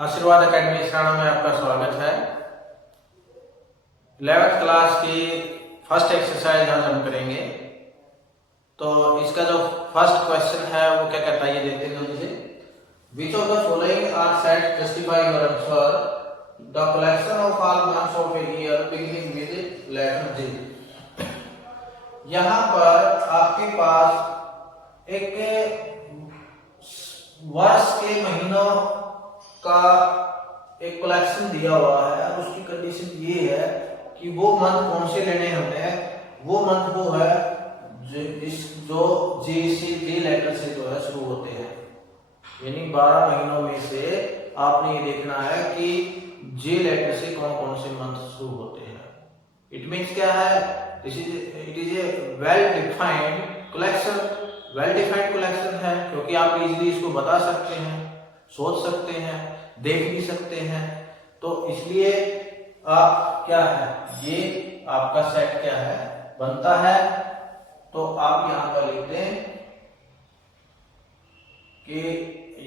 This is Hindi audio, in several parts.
आशीर्वाद एकेडमी सराना में आपका स्वागत है। 11th क्लास की फर्स्ट एक्सरसाइज आज हम करेंगे। तो इसका जो फर्स्ट क्वेश्चन है वो क्या कहता है, ये देखते हैं मुझे। Which of the following are set justify your answer, the collection of all months of a year beginning with letter G. यहाँ पर आपके पास एक वर्ष के महीनों का एक कलेक्शन दिया हुआ है और उसकी कंडीशन ये है कि वो मंथ कौन से लेने हैं। वो मंथ वो है जो जे लेटर से जो है शुरू होते हैं, यानी 12 महीनों में से आपने ये देखना है कि जे लेटर से कौन कौन से मंथ शुरू होते हैं। इट मीन्स क्या है, it is a well defined collection. Well defined collection है क्योंकि आप इजीली इसको बता सकते हैं, सोच सकते हैं, देख भी सकते हैं। तो इसलिए आप क्या है, ये आपका सेट क्या है बनता है। तो आप यहां पर लिखते हैं कि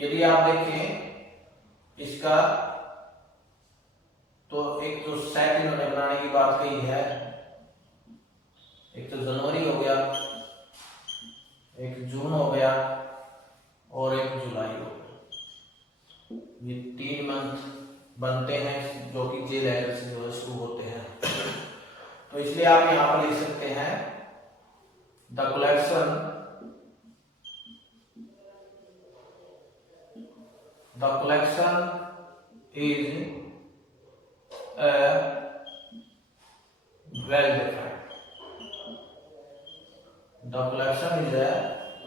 यदि आप देखें इसका, तो एक जो सेट इन्होंने बनाने की बात कही है, एक तो जनवरी हो गया, एक जून हो गया और एक जुलाई हो गया। ये 3 मंथ बनते हैं जो कि जे लेटर से जो शुरू होते हैं। तो इसलिए आप यहां पर लिख सकते हैं the collection is a well defined. The collection is a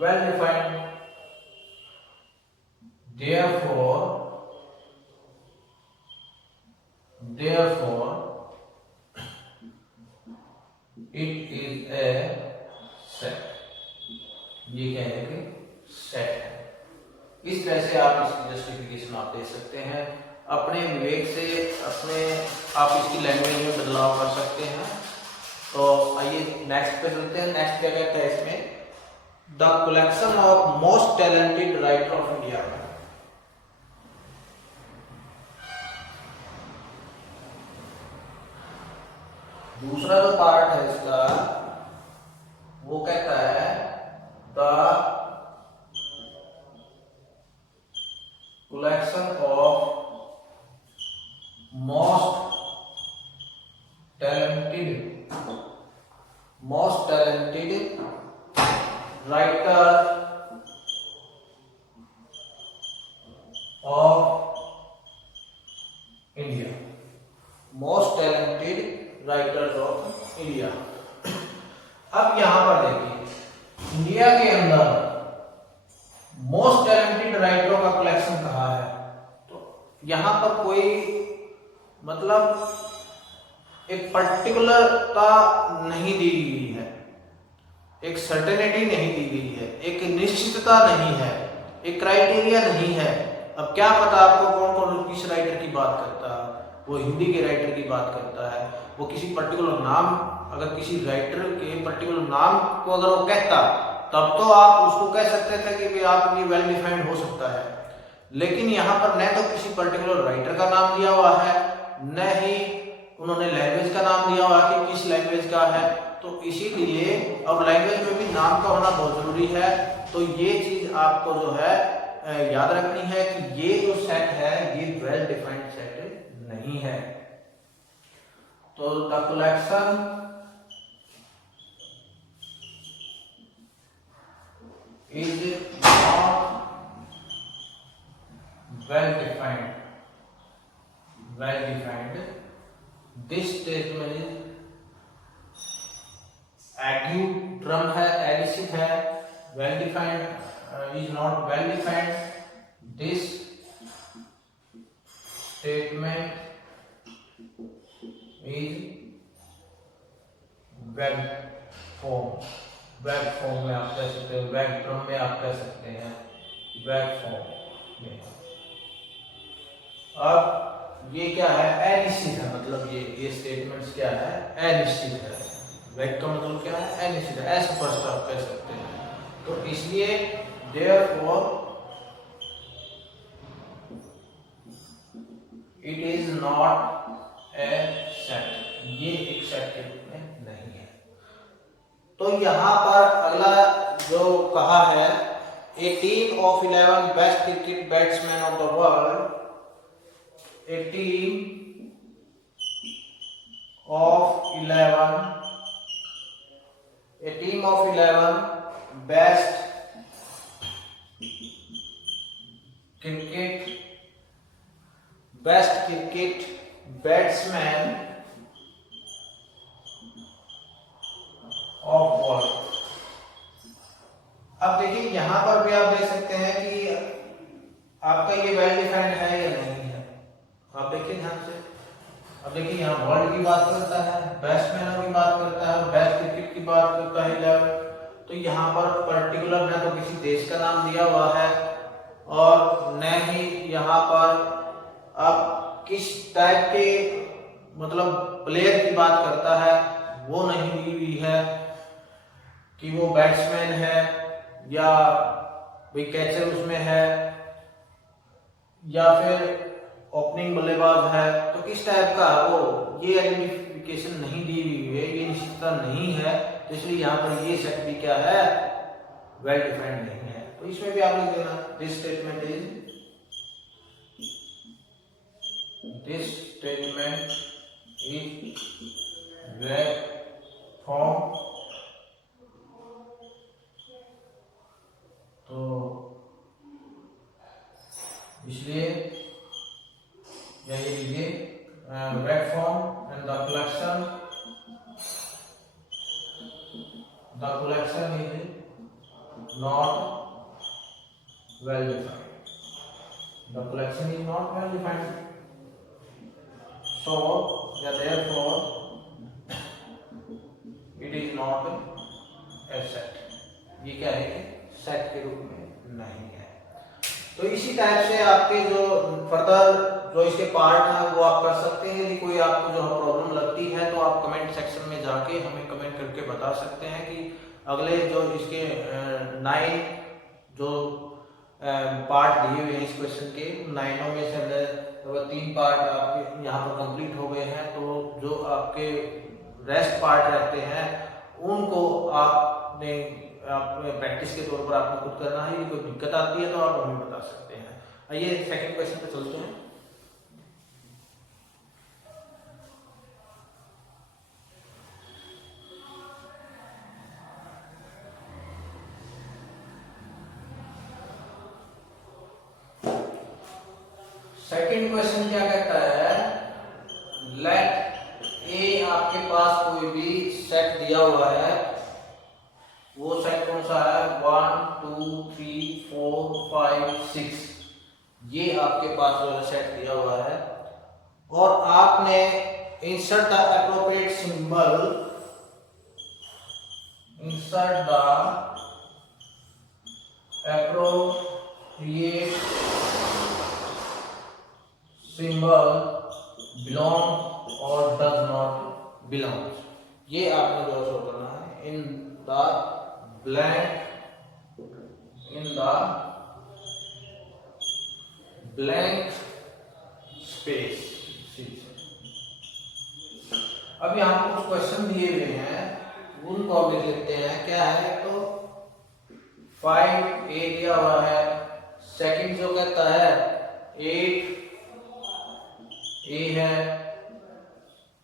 well defined. Therefore it is a set. ये क्या है कि सेट है। इस तरह से आप इसकी जस्टिफिकेशन आप दे सकते हैं अपने विवेक से, आप इसकी लैंग्वेज में बदलाव कर सकते हैं। तो आइए नेक्स्ट पे चलते हैं। नेक्स्ट क्या कहता है इसमें, the collection of most talented writer of India. दूसरा जो पार्ट है इसका वो कहता है the collection of most talented writer of India. Most talented writer of India. अब यहां पर देखिए, इंडिया के अंदर मोस्ट टैलेंटेड राइटरों का कलेक्शन कहा है। तो यहां पर कोई मतलब एक पर्टिकुलरता नहीं दी गई है, एक सर्टेनिटी नहीं दी गई है, एक निश्चितता नहीं है, एक क्राइटेरिया नहीं है। अब क्या पता आपको कौन कौन किस राइटर की बात करता है। वो हिंदी के राइटर की बात करता है, वो किसी पर्टिकुलर नाम, अगर किसी राइटर के पर्टिकुलर नाम को अगर वो कहता तब तो आप उसको कह सकते थे कि आप ये वेल डिफाइंड हो सकता है। लेकिन यहाँ पर न तो किसी पर्टिकुलर राइटर का नाम दिया हुआ है, न ही उन्होंने लैंग्वेज का नाम दिया हुआ कि किस लैंग्वेज का है। तो इसीलिए अब लैंग्वेज में भी नाम का होना बहुत जरूरी है। तो ये चीज आपको जो है याद रखनी है कि ये जो सेट है ये वेल डिफाइंड सेट नहीं है। तो the collection is not well defined. This statement is drum है, एडिसिव है, well defined is not well defined. This statement is web form में आप कह सकते हैं, वेब ड्रम में आप कह सकते हैं, वेब फॉर्म में। अब ये क्या है, अनिश्चित है। मतलब ये स्टेटमेंट्स क्या है, अनिश्चित है। वेग का मतलब क्या है, अनिश्चित है, अस्पष्ट आप कह सकते हैं। तो इसलिए therefore it is not a set, ये एक सेट के रूप में नहीं है। तो यहां पर अगला जो कहा है, a team of 11 best cricket batsman of the world, a team of 11 best cricket batsmen of world। अब देखिए यहां पर भी आप देख सकते हैं कि आपका ये वेल डिफाइंड है या नहीं है। आप देखिए ध्यान से, अब देखिए यहाँ वर्ल्ड की बात करता है, बैट्समैनों की बात करता है, बेस्ट क्रिकेट की बात करता है 11। तो यहाँ पर पर्टिकुलर न तो किसी देश का नाम दिया हुआ है और न ही यहाँ पर अब किस टाइप के मतलब प्लेयर की बात करता है वो नहीं दी हुई है कि वो बैट्समैन है या विकेट कैचर उसमें है या फिर ओपनिंग बल्लेबाज है। तो किस टाइप का वो ये आइडेंटिफिकेशन नहीं दी हुई है, ये निश्चितता नहीं है, तो इसलिए यहाँ पर ये सेट भी क्या है, वेल डिफाइंड नहीं है। तो इसमें भी आप लिख देना this statement is well form. तो इसलिए या ये लीजिए red form and the collection is not well defined, the collection is not well defined, so therefore it is not a set। ये क्या है कि सेट के रूप में नहीं है। तो इसी टाइप से आपके जो फर्दर जो इसके पार्ट हैं वो आप कर सकते हैं। यदि कोई आपको जो प्रॉब्लम लगती है तो आप कमेंट सेक्शन में जाके हमें कमेंट करके बता सकते हैं कि अगले जो इसके 9 जो पार्ट दिए हुए हैं इस क्वेश्चन के, 9 में से अगर 3 पार्ट आपके यहाँ पर कंप्लीट हो गए हैं, तो जो आपके रेस्ट पार्ट रहते हैं उनको आपने प्रैक्टिस के तौर पर आपको खुद करना है। यदि कोई दिक्कत आती है तो आप हमें बता सकते हैं। आइए सेकंड क्वेश्चन पे चलते हैं। सेकंड क्वेश्चन क्या कहता है, लेट ए आपके पास कोई भी सेट दिया हुआ है, वो सेट कौन सा है, 1 2 3 4 5 6, ये आपके पास जो सेट दिया हुआ है और आपने insert the appropriate symbol, insert the appropriate symbol belong और डज नॉट बिलोंग, ये आपने जो शो करना है इन द ब्लैंक स्पेस। अब यहाँ कुछ क्वेश्चन दिए हुए हैं, उनको अब लिख लेते हैं। क्या है, तो 5 ए दिया हुआ है, सेकंड जो कहता है 8 ए है,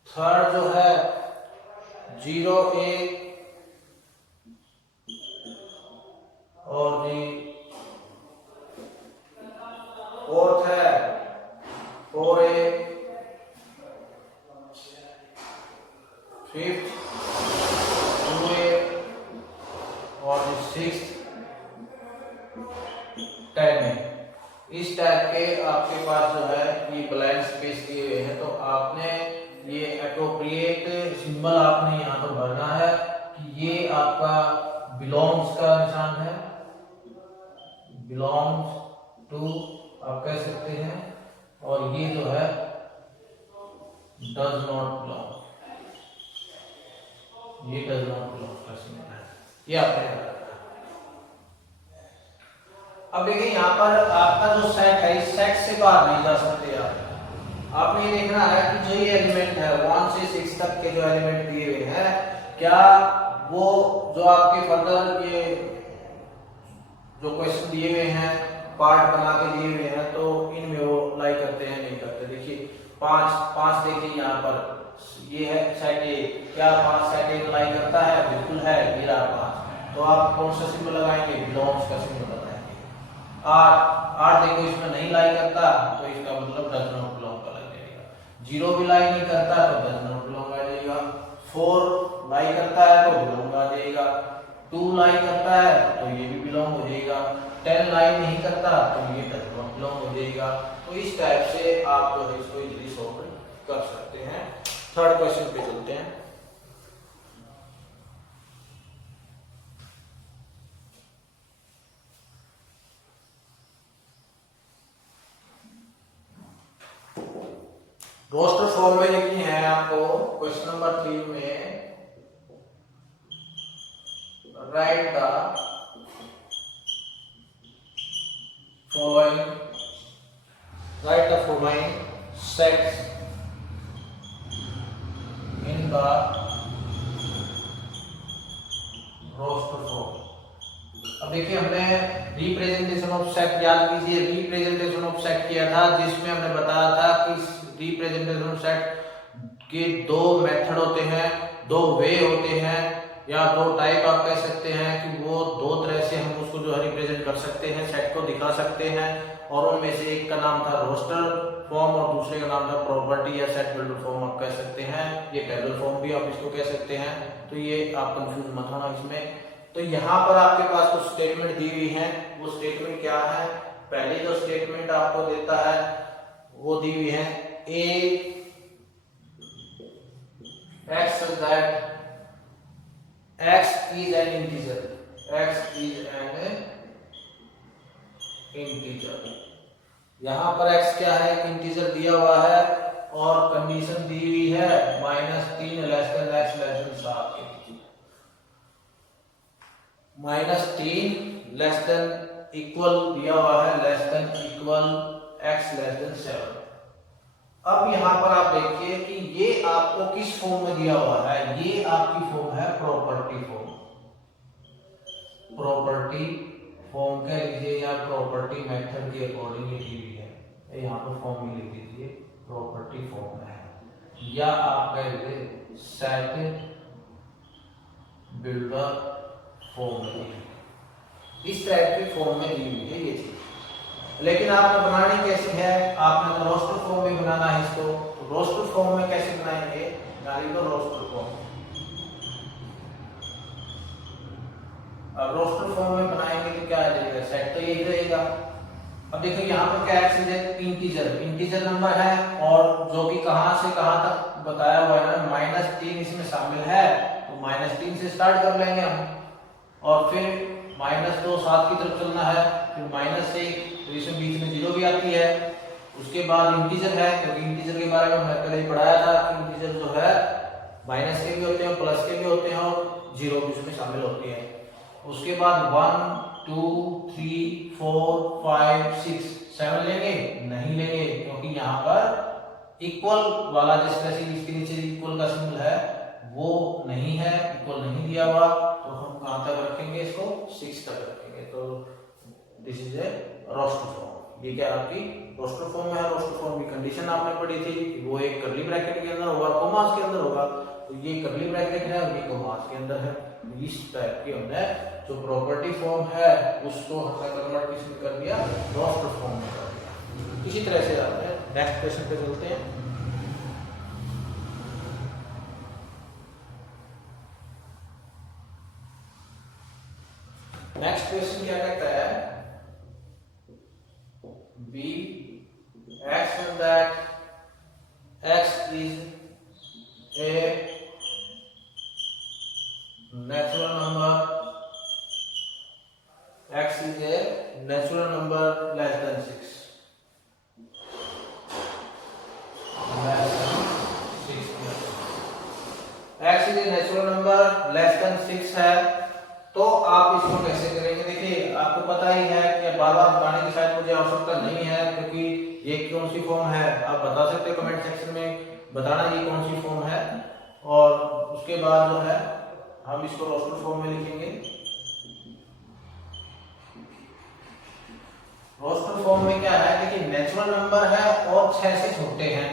थर्ड जो है 0 ए और फोर्थ है 4 ए, फिफ्थ 2 ए और सिक्स्थ 10 ए। इस टाइप के आपके पास जो है ये ब्लैंक स्पेस दिए हुए हैं, तो आपने ये एप्रोप्रिएट सिंबल आपने यहाँ पर भरना है कि ये आपका बिलोंग्स का निशान है, बिलोंग्स टू आप कह सकते हैं, और ये जो है डज नॉट बिलोंग, ये डज नॉट बिलोंग का सिंबल है, ये आपने। अब देखिए यहाँ पर आपका जो सेट है, इस सेट से बाहर नहीं जा सकते आप, आपने ये देखना है कि जो ये एलिमेंट है 1 से 6 तक के जो एलिमेंट दिए हुए हैं, क्या वो जो आपके फर्दर ये जो क्वेश्चन दिए हुए हैं पार्ट बना के दिए हुए हैं, तो इनमें वो लाई करते हैं नहीं करते। देखिए 5 देखिए यहाँ पर ये है सेट ए, क्या 5 सेट ए लाई करता है? बिल्कुल है, ये रहा 5। तो आप कौन सा सिंबल लगाएंगे? बिलोंग्स का सिंबल लगाएंगे। 8 देखो इसमें नहीं लाई करता, तो इसका मतलब डज नॉट बिलोंग का लग जाएगा। 0 भी लाई नहीं करता तो डज नॉट बिलोंग आ जाएगा। 4 लाई करता है तो बिलोंग आ जाएगा। 2 लाई करता है तो ये भी बिलोंग हो जाएगा। 10 लाई नहीं करता तो ये डज नॉट बिलोंग हो जाएगा। तो इस टाइप से आप जो है इसको इजीली सॉल्व कर सकते हैं। थर्ड क्वेश्चन पे चलते हैं। रोस्टर फॉर्म में लिखनी है आपको क्वेश्चन नंबर 3 में, write the following sets in the roster form. अब देखिए हमने रिप्रेजेंटेशन ऑफ सेट याद कीजिए, रिप्रेजेंटेशन ऑफ सेट किया था जिसमें हमने बताया था कि रिप्रेजेंटेशन ऑफ सेट के 2 मेथड होते हैं, 2 वे होते हैं, या 2 टाइप आप कह सकते हैं कि वो 2 तरह से हम उसको जो है रिप्रेजेंट कर सकते हैं, सेट को दिखा सकते हैं। और उनमें से एक का नाम था रोस्टर फॉर्म और दूसरे का नाम था प्रॉपर्टी या सेट बिल्डर फॉर्म आप कह सकते हैं। ये टेबल फॉर्म भी आप इसको कह सकते हैं। तो ये आप कंफ्यूज मत होना इसमें। तो यहाँ पर आपके पास कुछ स्टेटमेंट दी हुई है, वो स्टेटमेंट क्या है? पहले जो स्टेटमेंट आपको देता है वो दी हुई है a x such that x is an integer, x is an integer। यहाँ पर x क्या है? एक इंटीजर दिया हुआ है और कंडीशन दी हुई है -3 less than x less than 7 के बीच। -3 लेस देन इक्वल दिया हुआ है less than equal x less than 7। अब यहाँ पर आप देखिए कि ये आपको किस फॉर्म में दिया हुआ है? ये आपकी फॉर्म है प्रॉपर्टी फॉर्म। प्रॉपर्टी फॉर्म कह लीजिए या प्रॉपर्टी मेथड के अकॉर्डिंग दी हुई है। यहाँ पर फॉर्म में लिख दीजिए प्रॉपर्टी फॉर्म है, या आप कह लीजिए सेट बिल्डर फॉर्म में, इस टाइप की फॉर्म में दी हुई है ये चीज। लेकिन आपने बनानी कैसे है? आपने तो रोस्टर फॉर्म में बनाना है इसको। तो रोस्टर फॉर्म में कैसे बनाएंगे? यानी तो रोस्टर फॉर्म। अब रोस्टर फॉर्म में बनाएंगे तो क्या आ जाएगा? सेट तो यही रहेगा। अब देखो यहाँ पर क्या है? इंटीजर नंबर है और जो कि कहां से कहां तक बताया हुआ है ना, -3 इसमें शामिल है। तो -3 से स्टार्ट कर लेंगे हम और फिर -2 7 की तरफ चलना है, फिर -1 तो इसमें बीच में 0 भी आती है। उसके बाद इंटीजर है, क्योंकि इंटीजर के बारे में हमने पहले ही पढ़ाया था कि इंटीजर जो है माइनस के भी होते हैं, प्लस के भी होते हैं और 0 भी उसमें शामिल होती है। उसके बाद 1 2 3 4 5 6 7 लेंगे? नहीं लेंगे, क्योंकि यहाँ पर इक्वल वाला जिस तरह से इसके नीचे इक्वल का सिंबल है वो नहीं है, इक्वल नहीं दिया हुआ। तो हम कहां तक रखेंगे इसको? 6 तक रखेंगे। तो this is a roster form. ये क्या आपकी रोस्टर फॉर्म है। रोस्टर फॉर्म की कंडीशन आपने पढ़ी थी, वो एक कर्ली ब्रैकेट के अंदर होगा, कोमास के अंदर होगा। तो ये कर्ली ब्रैकेट है और ये कोमास के अंदर है। इस टाइप की हमने जो प्रॉपर्टी फॉर्म है उसको हमने कन्वर्ट किसमें कर दिया? रोस्टर फॉर्म में कर दिया। इसी तरह से आपने नेक्स्ट क्वेश्चन पे चलते हैं। नेक्स्ट क्वेश्चन क्या कहता है? B x such that x is a natural number, x is a natural number less than 6, less than 6, x is a natural number less than 6 है। तो आप इसको कैसे करेंगे? देखिए आपको पता ही है कि बार बार बताने की शायद मुझे आवश्यकता नहीं है, क्योंकि कि ये कौन सी फॉर्म है, आप बता सकते हो कमेंट सेक्शन में, बताना ये कौन सी फॉर्म है। और उसके बाद जो है हम इसको रोस्टर फॉर्म में लिखेंगे। रोस्टर फॉर्म में क्या है, देखिए नेचुरल नंबर है और 6 से छोटे हैं,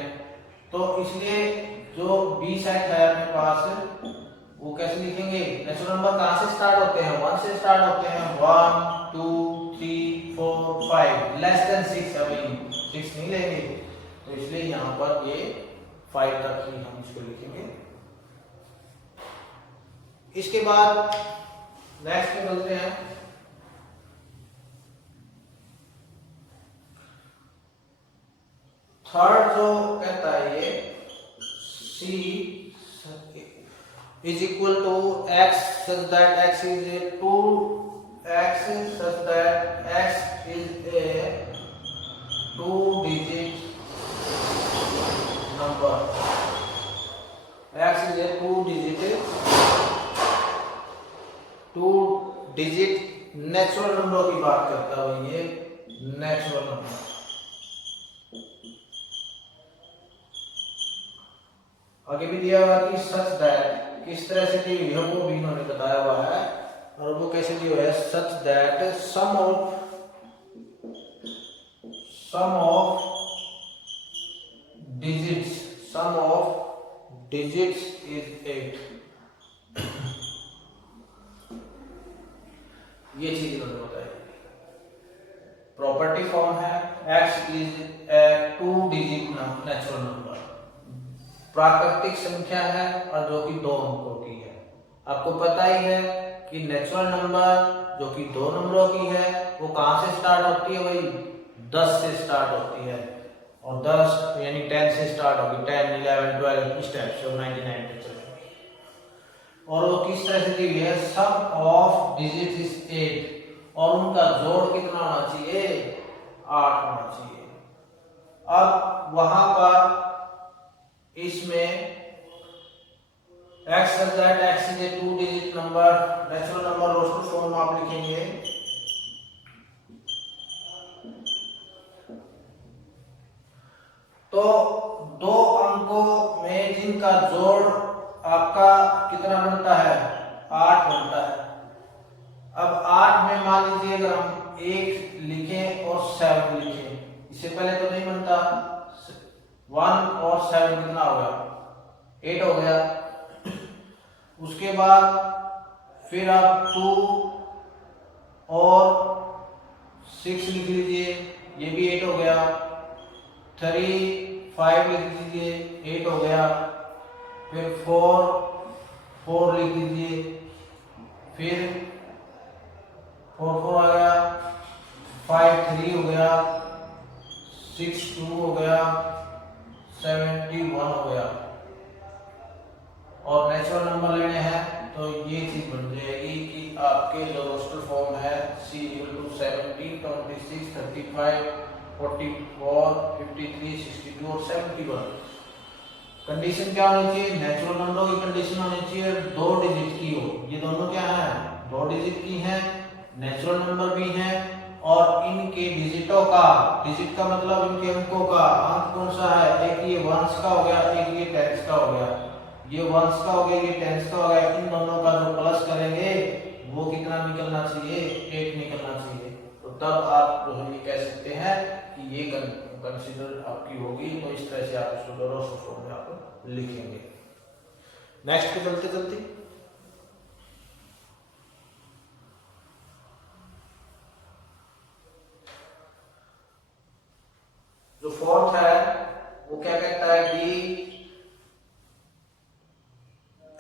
तो इसलिए जो बी साइड है अपने पास वो कैसे लिखेंगे, नेचुरल नंबर कहां से स्टार्ट होते हैं, 1 से स्टार्ट होते हैं, 1 2 3 4 5, लेस देन 6 अभी 6 नहीं लेंगे, तो इसलिए यहां पर ये 5 तक ही हम इसको लिखेंगे। इसके बाद नेक्स्ट पे चलते हैं। थर्ड जो कहता है ये C is equal to x such that x is a 2x such that x is a 2-digit number, x is a 2-digit natural number की बात करता है ये नेचुरल नंबर। आगे भी दिया हुआ कि सच दैट, किस तरह से दी हुई है वो भी इन्होंने बताया हुआ है, और वो कैसे दी हुई है, such that sum of digits is 8। ये चीज इन्होंने बताई। प्रॉपर्टी फॉर्म है x is a 2-digit natural number, प्राकृतिक संख्या है और जो कि 2 अंकों की है। आपको पता ही है कि नेचुरल नंबर जो कि 2 नंबरों की है वो कहां से स्टार्ट होती है, वही 10 से स्टार्ट होती है, और 10 यानी 10 से स्टार्ट होगी, 10 11 12 इस टाइप से 99 तक चलेगी। और वो किस तरह से दी हुई है, सम ऑफ डिजिट्स इज 8, और उनका जोड़ कितना होना चाहिए, 8 होना चाहिए। अब वहां पर इसमें x such that x is a 2-digit number, natural number roster form आप लिखेंगे। तो 2 अंकों में जिनका जोड़ आपका कितना बनता है, 8 बनता है। अब 8 में मान लीजिए अगर हम 1 लिखें और 7 लिखें, इससे पहले तो नहीं बनता, 1 और 7 कितना हो गया, 8 हो गया। उसके बाद फिर आप 2 और 6 लिख लीजिए, ये भी 8 हो गया। 3 5 लिख लीजिए, 8 हो गया। फिर 4 लिख लीजिए, फिर 4 आ गया, 5 3 हो गया, 6 2 हो गया, 71 हो गया। और नेचुरल नंबर लेने हैं तो ये चीज बन जाएगी कि आपके जो रोस्टर फॉर्म है C = 17 26 35 44 53 62 और 71। कंडीशन क्या होनी चाहिए, नेचुरल नंबर की कंडीशन होनी चाहिए 2 डिजिट की हो। ये दोनों क्या है, 2 डिजिट की हैं, नेचुरल नंबर भी हैं, और इनके डिजिटों का, डिजिट का मतलब इनके अंकों का, अंक कौन सा है, एक ये वंस का हो गया, एक ये टेंस का हो गया, ये वंस का हो गया, ये टेंस का हो गया। इन दोनों का जो प्लस करेंगे वो कितना निकलना चाहिए, 8 निकलना चाहिए। तो तब आप जो है ये कह सकते हैं कि ये कंसीडर आपकी होगी। तो इस तरह से आप इसको रोस्टर फॉर्म में आप लिखेंगे। नेक्स्ट पे चलते चलते जो फोर्थ है वो क्या कहता है कि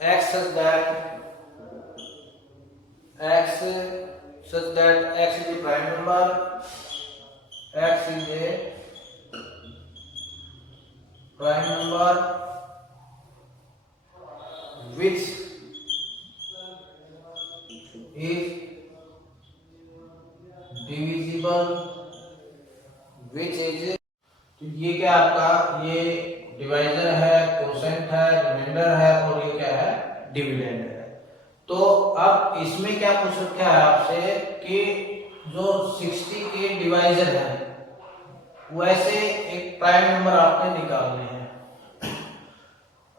x such that x is a prime number, x is a prime number which is divisible, which is, तो ये क्या आपका, ये डिवाइजर है, कोसेंट है, रिमाइंडर है, और ये क्या है, डिविडेंड है। तो अब इसमें क्या पूछ रखा है आपसे कि जो 60 के डिवाइजर है, वैसे एक प्राइम नंबर आपने निकालने हैं।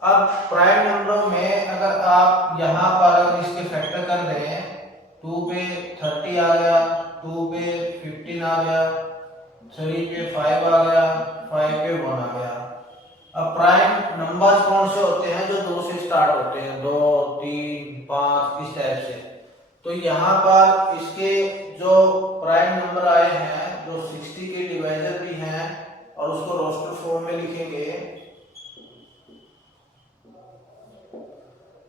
अब प्राइम नंबरों में अगर आप यहाँ पर अगर इसके फैक्टर कर दें, 2 पे 30 आ गया, 2 पे 15 आ गया, 3 पे 5 आ गया, 5 पे 1 आ गया। अब प्राइम नंबर्स कौन से होते हैं? जो 2 से स्टार्ट होते हैं, 2, 3, 5 इस टाइप से। तो यहाँ पर इसके जो प्राइम नंबर आए हैं, जो 60 के डिवाइजर भी हैं, और उसको रोस्टर फॉर्म में लिखेंगे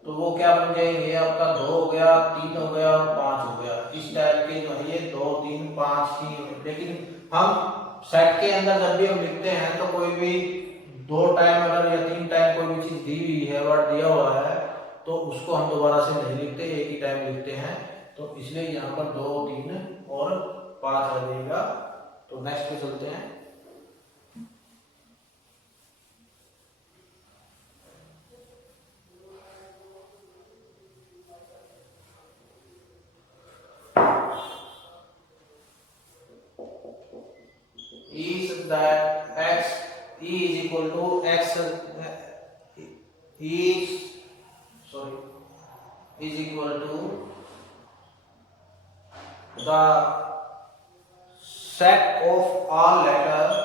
तो वो क्या बन जाएंगे? आपका 2 हो गया, 3 हो गया और 5 हो गया। इस टाइप के जो है ये 2, 3, 5 ही। लेकिन हम सेट के अंदर जब भी हम लिखते हैं तो कोई भी 2 टाइम अगर या 3 टाइम कोई भी चीज दी हुई है, वर्ड दिया हुआ है, तो उसको हम दोबारा से नहीं लिखते, एक ही टाइम लिखते हैं। तो इसलिए यहाँ पर 2, 3 और 5 आ जाएगा। तो नेक्स्ट पे चलते हैं। Is that x is equal to x is equal to the set of all letters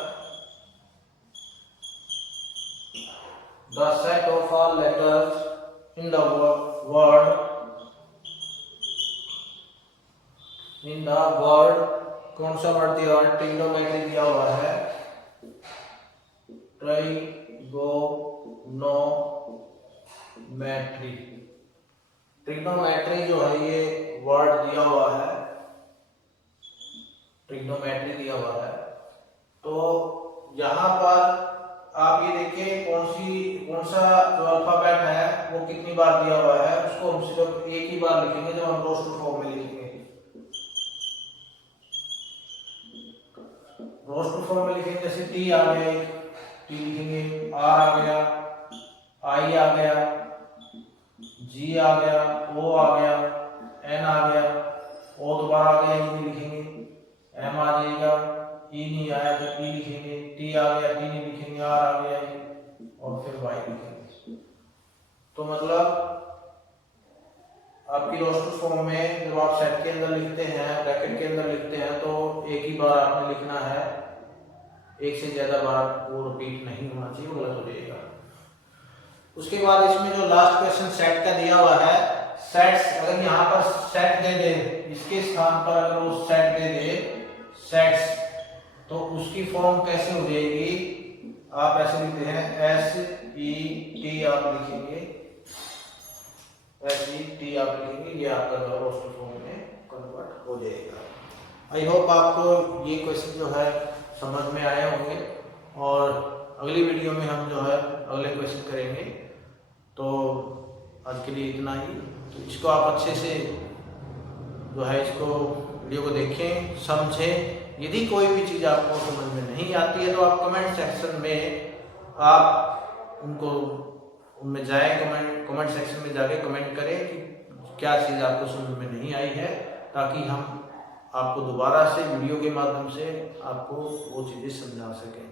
in the word कौन सा वर्ड दिया हुआ है? ट्रिग्नोमेट्री दिया हुआ है। ट्रिग्नोमेट्री जो है ये वर्ड दिया हुआ है, ट्रिग्नोमेट्री दिया हुआ है। तो यहाँ पर आप ये देखिए कौन सा जो अल्फाबेट है वो कितनी बार दिया हुआ है, उसको हम सिर्फ एक ही बार लिखेंगे जब हम रोस्टर फॉर्म में लिखेंगे। रोस्टर फॉर्म में लिखेंगे, जैसे टी आ गया, टी लिखेंगे, आर आ गया, आई आ गया, जी आ गया, ओ आ गया, एन आ गया, ओ दोबारा आ गया, ई नहीं लिखेंगे, एम आ जाएगा, ई नहीं आया तो ई लिखेंगे, टी आ गया, टी नहीं लिखेंगे, आर आ गया और फिर वाई लिखेंगे। तो मतलब आपकी रोस्टर फॉर्म में जब आप सेट के अंदर लिखते हैं, ब्रैकेट के अंदर लिखते हैं, तो एक ही बार आपने लिखना है, एक से ज्यादा बार वो रिपीट नहीं होना चाहिए, वो गलत हो जाएगा। उसके बाद इसमें जो लास्ट क्वेश्चन सेट का दिया हुआ है, सेट्स अगर यहाँ पर सेट दे दे, इसके स्थान पर अगर वो सेट दे दे सेट्स, तो उसकी फॉर्म कैसे हो जाएगी? आप ऐसे लिखते हैं SET आप लिखेंगे, SET आप लिखेंगे, ये आपका रोस्टर फॉर्म में कन्वर्ट हो जाएगा। आई होप आपको ये क्वेश्चन जो है समझ में आए होंगे, और अगली वीडियो में हम जो है अगले क्वेश्चन करेंगे। तो आज के लिए इतना ही। तो इसको आप अच्छे से जो है इसको वीडियो को देखें, समझें। यदि कोई भी चीज़ आपको समझ में नहीं आती है तो आप कमेंट सेक्शन में आप उनमें जाएं, कमेंट सेक्शन में जाके कमेंट करें कि क्या चीज़ आपको समझ में नहीं आई है, ताकि हम आपको दोबारा से वीडियो के माध्यम से आपको वो चीज़ें समझा सकें।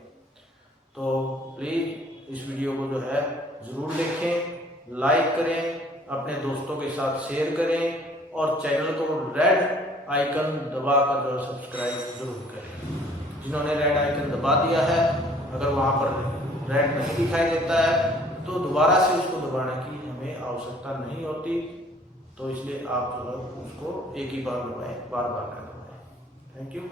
तो प्लीज़ इस वीडियो को जो है ज़रूर देखें, लाइक करें, अपने दोस्तों के साथ शेयर करें, और चैनल को रेड आइकन दबा कर जो सब्सक्राइब जरूर करें। जिन्होंने रेड आइकन दबा दिया है, अगर वहाँ पर रेड नहीं दिखाई देता है तो दोबारा से उसको दबाने की हमें आवश्यकता नहीं होती। तो इसलिए आप जो है उसको एक ही बार दबाएं, बार बार ना दबाएं। Thank you.